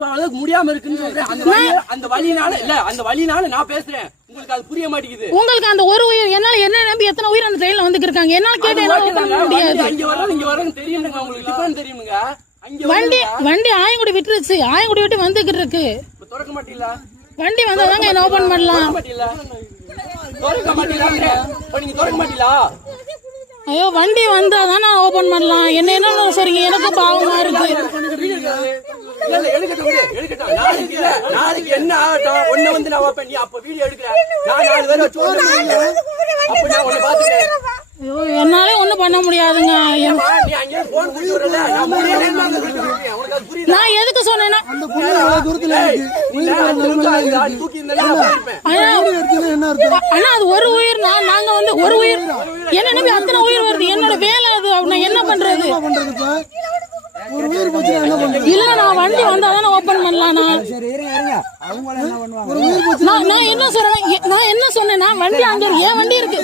முடியாம இருக்குன்னு அந்த வழியினால நான் பேசுறேன். உங்களுக்கு அது புரிய மாட்டேங்குது. உங்களுக்கு அந்த ஒரு உயிர் என்னால என்ன நம்பி எத்தனை உயிர் அந்த ட்ரெயின்ல வந்து இருக்காங்க. என்னால கேட்டு என்ன முடியாது. இங்க வரணும் தெரியுங்க. உங்களுக்கு டிஃபன் தெரியுங்க. வண்டி ஆயங்குடி விட்டுருச்சு. ஆயங்குடி விட்டு வந்துகிட்டு இருக்கு. திறக்க மாட்டீங்களா? வண்டி வந்தாதாங்க என்ன ஓபன் பண்ணலாம். திறக்க மாட்டீங்களா? நீங்க திறக்க மாட்டீங்களா? ஐயோ வண்டி வந்தாதான் நான் ஓபன் பண்ணலாம். என்ன சொல்றீங்க? எனக்கு பாவமா இருக்கு. நாளைக்கு என்ன ஆகட்டும் ஒண்ணு வந்து நான் வைப்பேன். நீ அப்ப வீடியோ எடுக்கிறேன். நான் 4 பேரை அப்ப நான் ஒண்ணு பாத்துக்கிறேன். ஐயோ என்னாலே ஒண்ணும் பண்ண முடியாதுங்க. நான் எதுக்கு சொன்னேன்னா ஆனா அது ஒரு உயிர். நாங்க வந்து ஒரு உயிர் என்ன நம்பி அத்தனை உயிர் வருது. என்னோட வேலை அது. நான் என்ன பண்றது? இல்ல நான் வண்டி வந்தாதான் ஓபன் பண்ணலாம். நான் என்ன சொன்னேன்னா வண்டி அங்க என் வண்டி இருக்கு.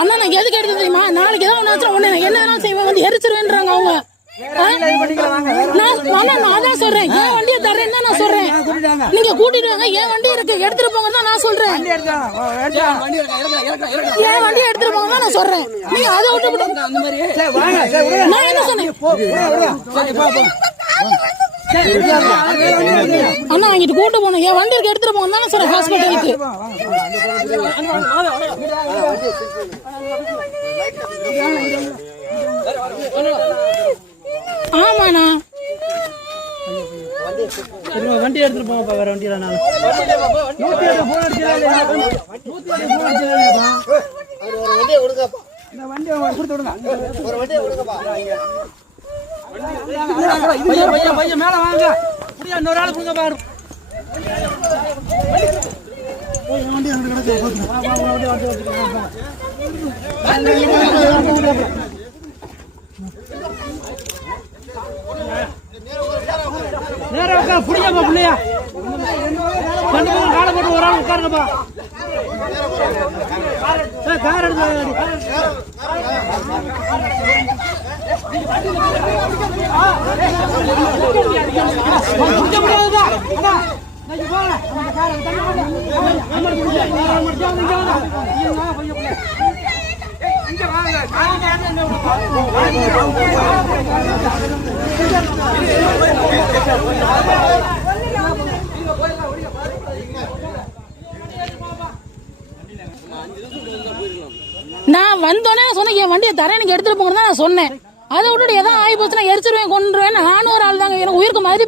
அண்ணா நான் எதுக்கு எடுத்து தெரியுமா? நாளைக்கு ஏதாவது ஒண்ணு உடனே என்ன செய்வேன் வந்து எரிச்சிருவேன்றாங்க அவங்க. நான் அதான் சொல்றேன். என் வண்டியை தர்றேன் தான் நான் சொல்றேன். நீங்க கூட்டிட்டு வாங்க. என் வண்டி இருக்கு எடுத்துட்டு போங்க தான் நான் சொல்றேன். என் வண்டியை எடுத்துட்டு போங்க தான் நான் சொல்றேன். நீங்க அதை விட்டு நான் என்ன சொன்னேன்? அண்ணா வாங்கிட்டு கூட்டு போகணும். என் வண்டி இருக்கு எடுத்துட்டு போங்க தான் சொல்றேன். ஹாஸ்பிட்டலுக்கு ஆமாண்ணா வண்டி எடுத்துட்டு போங்கப்பா. வேற வண்டியில மேல வாங்க. இன்னொரு ஆள் கொடுங்க பாரு. நேரம் உட்கார் புடிங்கப்பா. பிள்ளையா 2 பேரும் காலை போட்டு ஒரு ஆள் உட்காருங்கப்பா. கார் எடுத்து நான் வந்தோடனே சொன்னேன் என் வண்டியை தரேன் நீங்க எடுத்துட்டு போங்க தான் நான் சொன்னேன். அதை விட்டுட்டு எதாவது ஆகி போச்சுன்னா எரிச்சிருவேன் கொண்டுருவேன். நானும் ஒரு ஆள் தாங்க. எனக்கு உயிருக்கு மதிப்பு